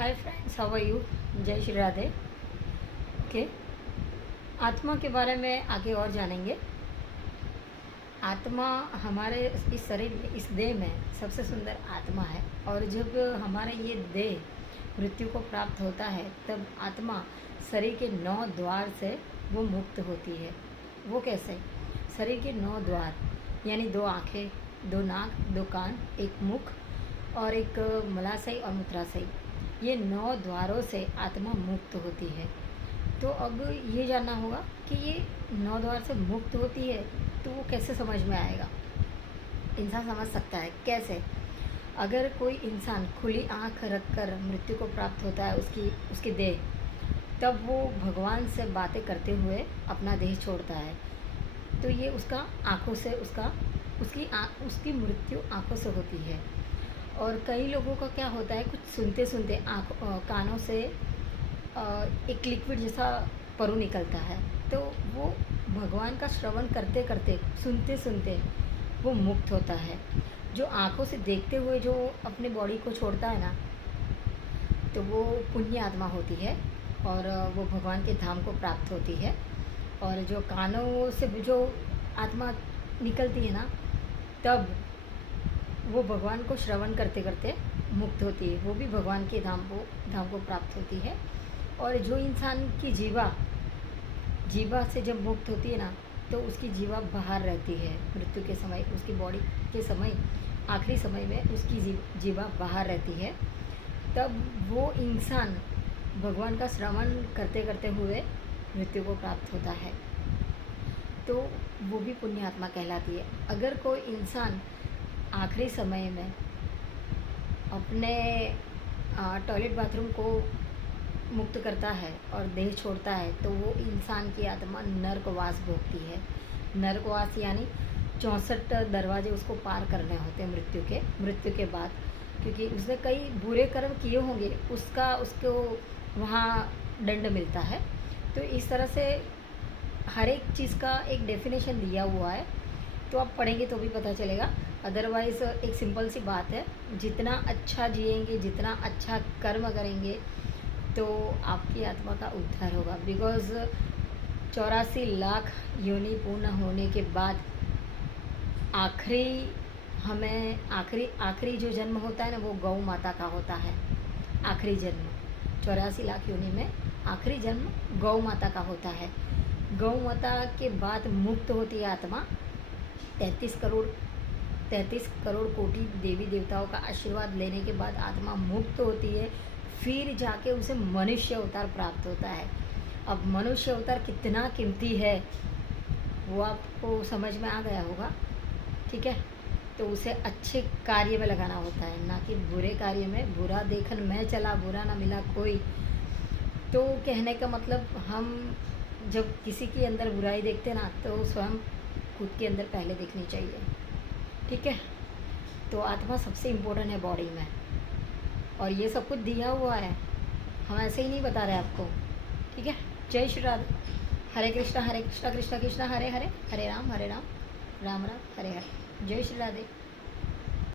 Hi friends, how are you. जय Shri Radhe. Okay, आत्मा के बारे में आगे और जानेंगे। आत्मा हमारे इस शरीर में, इस देह में सबसे सुंदर आत्मा है। और जब हमारे ये देह मृत्यु को प्राप्त होता है तब आत्मा शरीर के 9 द्वार से वो मुक्त होती है। वो कैसे? शरीर के 9 द्वार यानी 2 आँखें, 2 नाक, 2 कान, 1 मुख और एक मलाशय और मूत्राशय, ये 9 द्वारों से आत्मा मुक्त होती है। तो अब ये जानना होगा कि ये 9 द्वार से मुक्त होती है तो वो कैसे समझ में आएगा। इंसान समझ सकता है कैसे? अगर कोई इंसान खुली आँख रखकर मृत्यु को प्राप्त होता है उसकी देह, तब वो भगवान से बातें करते हुए अपना देह छोड़ता है। तो ये उसका आँखों से उसकी मृत्यु आँखों से होती है। और कई लोगों का क्या होता है, कुछ सुनते सुनते कानों से एक लिक्विड जैसा परु निकलता है, तो वो भगवान का श्रवण करते करते, सुनते सुनते वो मुक्त होता है। जो आँखों से देखते हुए जो अपने बॉडी को छोड़ता है ना, तो वो पुण्य आत्मा होती है और वो भगवान के धाम को प्राप्त होती है। और जो कानों से जो आत्मा निकलती है ना, तब वो भगवान को श्रवण करते करते मुक्त होती है, वो भी भगवान के धाम को प्राप्त होती है। और जो इंसान की जीवा से जब मुक्त होती है ना, तो उसकी जीवा बाहर रहती है मृत्यु के समय, उसकी बॉडी के समय, आखिरी समय में उसकी जीवा बाहर रहती है। तब वो इंसान भगवान का श्रवण करते करते हुए मृत्यु को प्राप्त होता है, तो वो भी पुण्य आत्मा कहलाती है। अगर कोई इंसान आखिरी समय में अपने टॉयलेट बाथरूम को मुक्त करता है और देह छोड़ता है, तो वो इंसान की आत्मा नरकवास भोगती है। नरकवास यानी 64 दरवाजे उसको पार करने होते हैं मृत्यु के बाद, क्योंकि उसने कई बुरे कर्म किए होंगे, उसको वहाँ दंड मिलता है। तो इस तरह से हर एक चीज़ का एक डेफिनेशन दिया हुआ है, तो आप पढ़ेंगे तो भी पता चलेगा। अदरवाइज़ एक सिंपल सी बात है, जितना अच्छा जिएंगे, जितना अच्छा कर्म करेंगे, तो आपकी आत्मा का उद्धार होगा। बिकॉज़ 84 लाख योनि पूर्ण होने के बाद आखिरी जो जन्म होता है ना, वो गौ माता का होता है। आखिरी जन्म 84 लाख योनि में आखिरी जन्म गौ माता का होता है। गौ माता के बाद मुक्त होती है आत्मा। 33 करोड़ कोटि देवी देवताओं का आशीर्वाद लेने के बाद आत्मा मुक्त होती है। फिर जाके उसे मनुष्य अवतार प्राप्त होता है। अब मनुष्य अवतार कितना कीमती है वो आपको समझ में आ गया होगा, ठीक है। तो उसे अच्छे कार्य में लगाना होता है, ना कि बुरे कार्य में। बुरा देखन मैं चला, बुरा ना मिला कोई। तो कहने का मतलब, हम जब किसी के अंदर बुराई देखते ना, तो स्वयं खुद के अंदर पहले देखनी चाहिए, ठीक है। तो आत्मा सबसे इम्पोर्टेंट है बॉडी में, और ये सब कुछ दिया हुआ है, हम ऐसे ही नहीं बता रहे आपको, ठीक है। जय श्री राधे। हरे कृष्णा कृष्णा कृष्णा हरे हरे, हरे राम राम राम हरे हरे। जय श्री राधे।